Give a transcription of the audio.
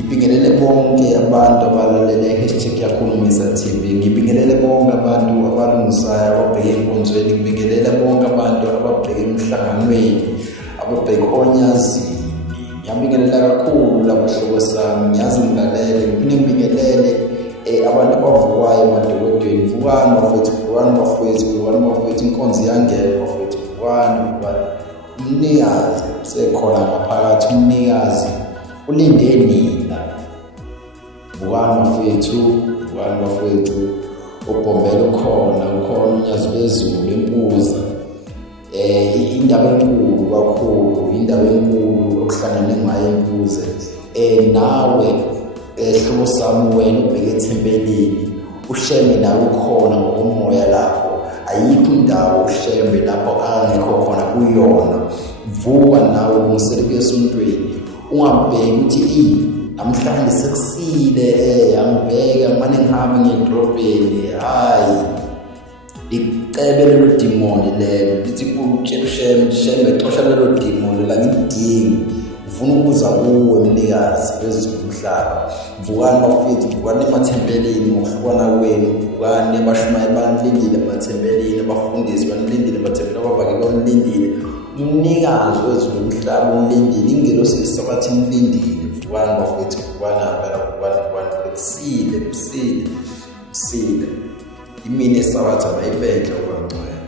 Ngibingelele bonke abantu abalalele #yakhulumisa TV. Ngibingelele bonke abantu abalungisayo ababheke enkonzweni. Ngibingelele bonke abantu ababheke emhlanganweni, ababheke onyazini. Ngiyabingelela kakhulu labahlobo sami, ngiyazi ngilalele. Ngibingelele abantu abavukwayo emadolobheni. Vukani bafethu, vukani bafethu, vukani bafethu, inkonzo iyangena bafethu, vukani. Umnikazi usekhona ngaphakathi, umnikazi ulinde nina. Vukani bafethu, vukani bafethu, uBhombela ukhona unyazi bezulu empuza. Indaba enkulu kakhulu, indaba enkulu okuhlangene ngayo empuze. Nawe hlobo sami, wena ubheke ethempelini, uShembe nawe ukhona ngokomoya lapho. Ayikho indawo uShembe lapho angekho khona kuyona. Vuka nawe ungiseleke esontweni, ungabheki ukuthi namhlanje sekusile angibheke manje ngihambe ngedrobheni. Hayi, licebe lelo demoni lelo lithi kutshela uShembe xosha lelo demoni la ngidingi, ufuna ukuza kuwe mnikazi wezomhlaba. Vukani bafethu, vukani emathempelini ngokuhlukana kwenu. Vukani abashumayeli banilindile emathempelini, abafundisi banilindile emathempelini, abavakeli banilindile, umnikazi wezomhlaba unilindile, ingelosi yesabathi nilindile. Vukani bafethu, vukani ngempela, vukani. Kusile imini yesabatha mayibenhle okwangcwele.